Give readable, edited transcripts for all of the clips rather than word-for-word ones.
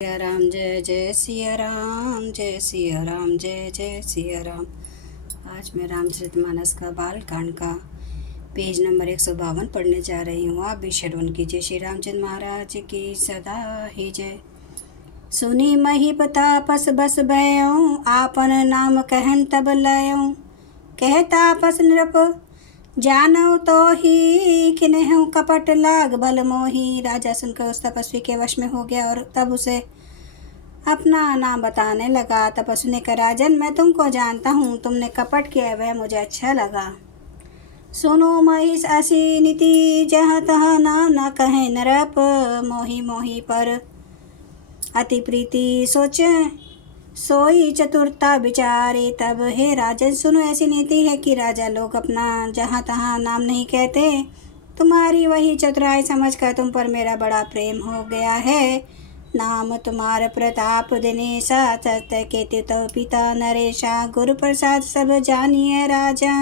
सिया राम जय जय सिया राम, जय सिया राम, जय जय सिया राम। आज मैं रामचरितमानस का बालकांड का पेज नंबर 152 पढ़ने जा रही हूँ। आप भी श्रवण कीजिए। श्री रामचंद्र महाराज की सदा ही जय। सुनी महीप तापस बस भयों, आपन नाम कहन तब लयों। कह तापस नृप जानौ तो ही किन्हु कपट लाग बल मोही। राजा सुनकर उस तपस्वी के वश में हो गया और तब उसे अपना नाम बताने लगा। तपस्वी ने कहा, राजन मैं तुमको जानता हूँ, तुमने कपट किया वह मुझे अच्छा लगा। सुनो महिष असी नीति, जहाँ तहाँ नाम न कहे नरप। मोही मोही पर अति प्रीति सोचे, सोई चतुरता विचारे तब। हे राजन सुनो, ऐसी नीति है कि राजा लोग अपना जहाँ तहाँ नाम नहीं कहते। तुम्हारी वही चतुराई समझकर तुम पर मेरा बड़ा प्रेम हो गया है। नाम तुम्हार प्रताप दिनेशा, सत्य के तो पिता नरेशा। गुरु प्रसाद सब जानिए राजा,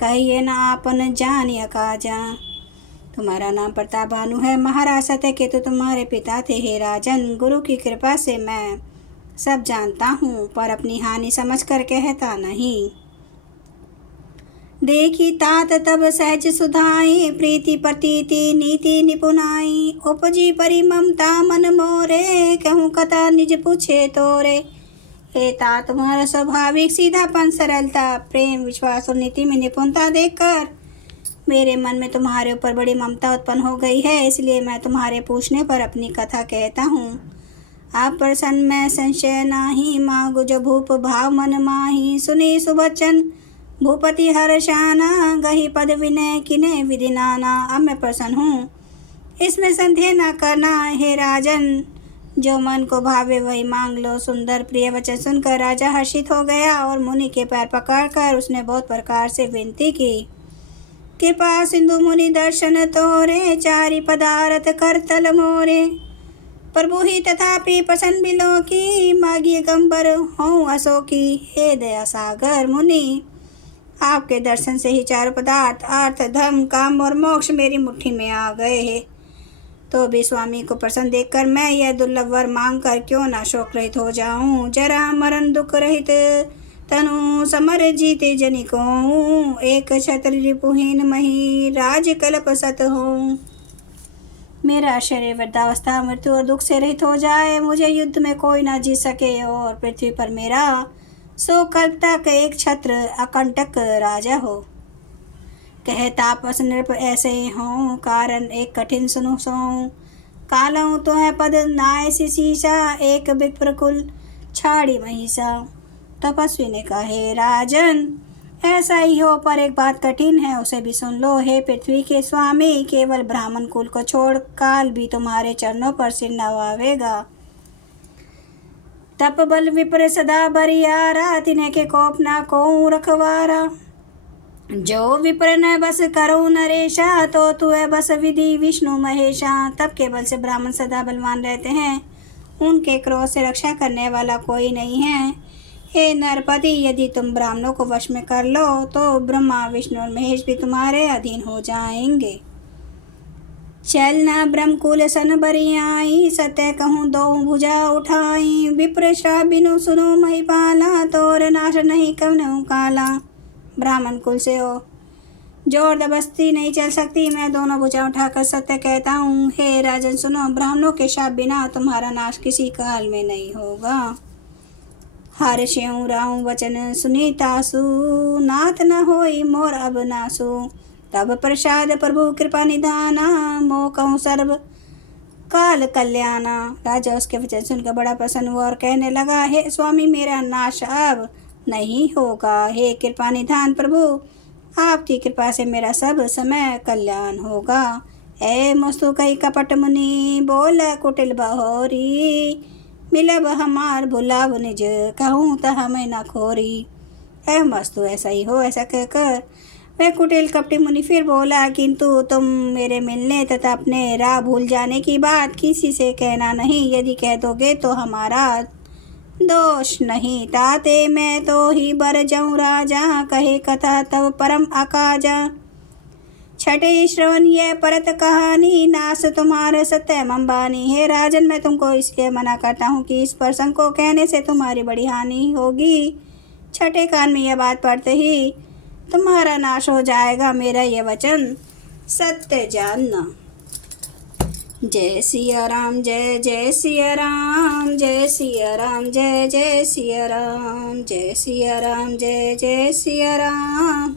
कहिए ना आपन जानिए काजा। तुम्हारा नाम प्रताप भानु है, महाराज सत्य के तो तुम्हारे पिता थे। हे राजन, गुरु की कृपा से मैं सब जानता हूँ, पर अपनी हानि समझकर कहता नहीं। देखी तात तब सहज सुधाई, प्रीति प्रतीति नीति निपुनाई। उपजी परि ममता मन मोरे, कहूँ कथा निज पूछे तोरे। हे तात, तुम्हारा स्वाभाविक सीधापन, सरलता, प्रेम, विश्वास और नीति में निपुणता देखकर मेरे मन में तुम्हारे ऊपर बड़ी ममता उत्पन्न हो गई है। इसलिए मैं तुम्हारे पूछने पर अपनी कथा कहता हूँ। आप प्रसन्न में संशय नाही, मांगो जो भूप भाव मन माही। सुनी सुबचन भूपति हर्षाना, गही पद विनय किने विधि नाना। अब मैं प्रसन्न हूँ, इसमें संदेह न करना। हे राजन, जो मन को भावे वही मांग लो। सुंदर प्रिय वचन सुनकर राजा हर्षित हो गया और मुनि के पैर पकड़कर उसने बहुत प्रकार से विनती की। कृपा सिंधु मुनि दर्शन तोरे, चारि पदारथ कर तल मोरे। प्रभु ही तथापि प्रसन्न बिलो की, मागिए गंबर हों अशोकी। हे दया सागर मुनि, आपके दर्शन से ही चारों पदार्थ अर्थ धर्म काम और मोक्ष मेरी मुट्ठी में आ गए हैं। तो भी स्वामी को प्रसन्न देखकर मैं यह दुर्लभ वर मांग कर क्यों ना शोक रहित हो जाऊं। जरा मरण दुख रहित तनु समर जीते जनिकों। एक छत्र रिपुहीन मही, राज कल्प सत हों। मेरा शरीर वृद्धावस्था मृत्यु और दुख से रहित हो जाए, मुझे युद्ध में कोई ना जीत सके और पृथ्वी पर मेरा 100 कल्प तक एक छत्र अकंटक राजा हो। कहे तापस नृप ऐसे हो, कारण एक कठिन सुनो सो। कालऊ तो है पद नाय शीशा, एक विप्र कुल छाड़ी महिषा। तपस्वी ने कहे, राजन ऐसा ही हो, पर एक बात कठिन है, उसे भी सुन लो। हे पृथ्वी के स्वामी, केवल ब्राह्मण कुल को छोड़ काल भी तुम्हारे चरणों पर सिर नवावेगा। तप बल विप्र सदा बरियारा, तिन्ह के कोप ना को रखवारा। जो विप्र न बस करो नरेशा, तो तू है बस विधि विष्णु महेशा। तप के बल से ब्राह्मण सदा बलवान रहते हैं, उनके क्रोध से रक्षा करने वाला कोई नहीं है। हे नरपति, यदि तुम ब्राह्मणों को वश में कर लो तो ब्रह्मा विष्णु और महेश भी तुम्हारे अधीन हो जाएंगे। चलना ब्रह्मकुल सन बरियाई, सत्य कहूँ दो भुजा उठाई। विप्र श्राप बिनु सुनो महिपाला, तोर नाश नहीं कवनहु काला। ब्राह्मण कुल से हो जोर दबस्ती नहीं चल सकती, मैं दोनों भुजा उठाकर सत्य कहता हूँ। हे राजन सुनो, ब्राह्मणों के शाप बिना तुम्हारा नाश किसी काल में नहीं होगा। हर्ष्यं राम वचन सुनीतासु, नाथ न होई मोर अब नासु। तब प्रसाद प्रभु कृपा निधाना, मो कहूँ सर्व काल कल्याणा। राजा उसके वचन सुनकर बड़ा प्रसन्न हुआ और कहने लगा, हे स्वामी, मेरा नाश अब नहीं होगा। हे कृपा निधान प्रभु, आपकी कृपा से मेरा सब समय कल्याण होगा। ए मस्तु कही कपट मुनि, बोल कुटिल बहोरी। मिलब हमार भुलाव निज, कहूँ तो हमें न खोरी। है मस्तु ऐसा ही हो। ऐसा कहकर वह कुटिल कपटी मुनि फिर बोला, किंतु तुम मेरे मिलने तथा अपने राह भूल जाने की बात किसी से कहना नहीं। यदि कह दोगे तो हमारा दोष नहीं। ताते मैं तो ही बर जाऊँ राजा, कहे कथा तब परम अकाजा। छठे श्रवण यह परत कहानी, नास तुम्हारे सत्यम अंबानी। हे राजन, मैं तुमको इसलिए मना करता हूँ कि इस प्रसंग को कहने से तुम्हारी बड़ी हानि होगी। छठे कान में यह बात पड़ते ही तुम्हारा नाश हो जाएगा। मेरा यह वचन सत्य जानना। जय सिया राम, जय जय सिया राम, जय सिया राम, जय जय सिया राम, जय सिया राम, जय जय सिया राम,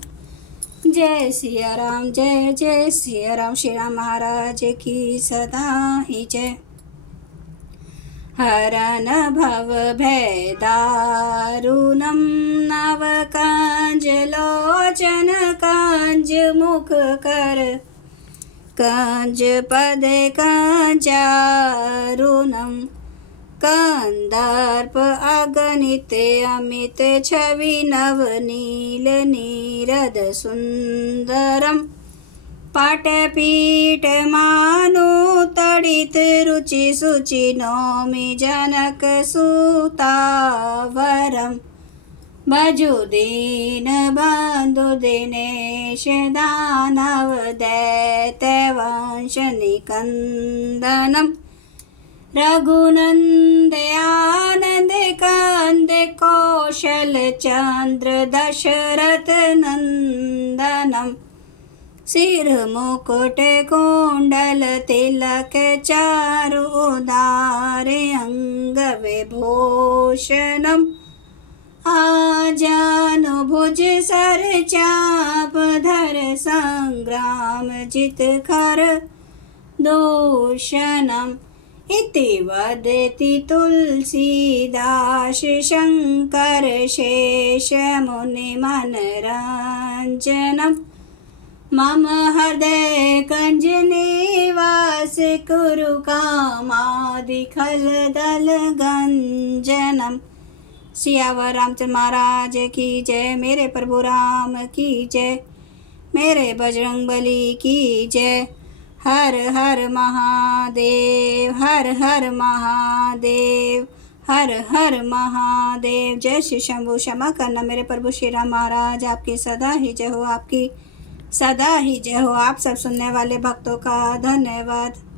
जय सिया राम, जय जय सिया राम। श्री राम महाराज की सदा ही जय। हरन भव भय दारुणं, नव कांज लोचन कांज मुख कर, कांज पद कांचारुणं, कंदर्प अगणित अमित छवि नवनील नीरद सुंदरम, पाटपीठ मानु तडित रुचि सुचि नौमि जनक सुतावरम, भजु दीन बंधु दिनेश दानव दैत्य वंश निकंदनम, रघुनंद आनंद कंद कौशल चंद्र दशरथ नंदनम, सिर मुकुट कुंडल तिलक चारु उदार अंग विभूषणम, आजानु भुज सर चाप धर संग्राम जित खर दूषणम, इति वदति तुलसीदास शंकर शेष मुनि मनरंजनम, मम हृदय कंज निवास कुरु कामादि खल दल गंजनम। सियावर रामचंद्र महाराज की जय। मेरे प्रभु राम की जय। मेरे बजरंगबली की जय। हर हर महादेव, हर हर महादेव, हर हर महादेव। जय श्री शंभु। क्षमा करना मेरे प्रभु श्री राम महाराज, आपकी सदा ही जय हो, आपकी सदा ही जय हो। आप सब सुनने वाले भक्तों का धन्यवाद।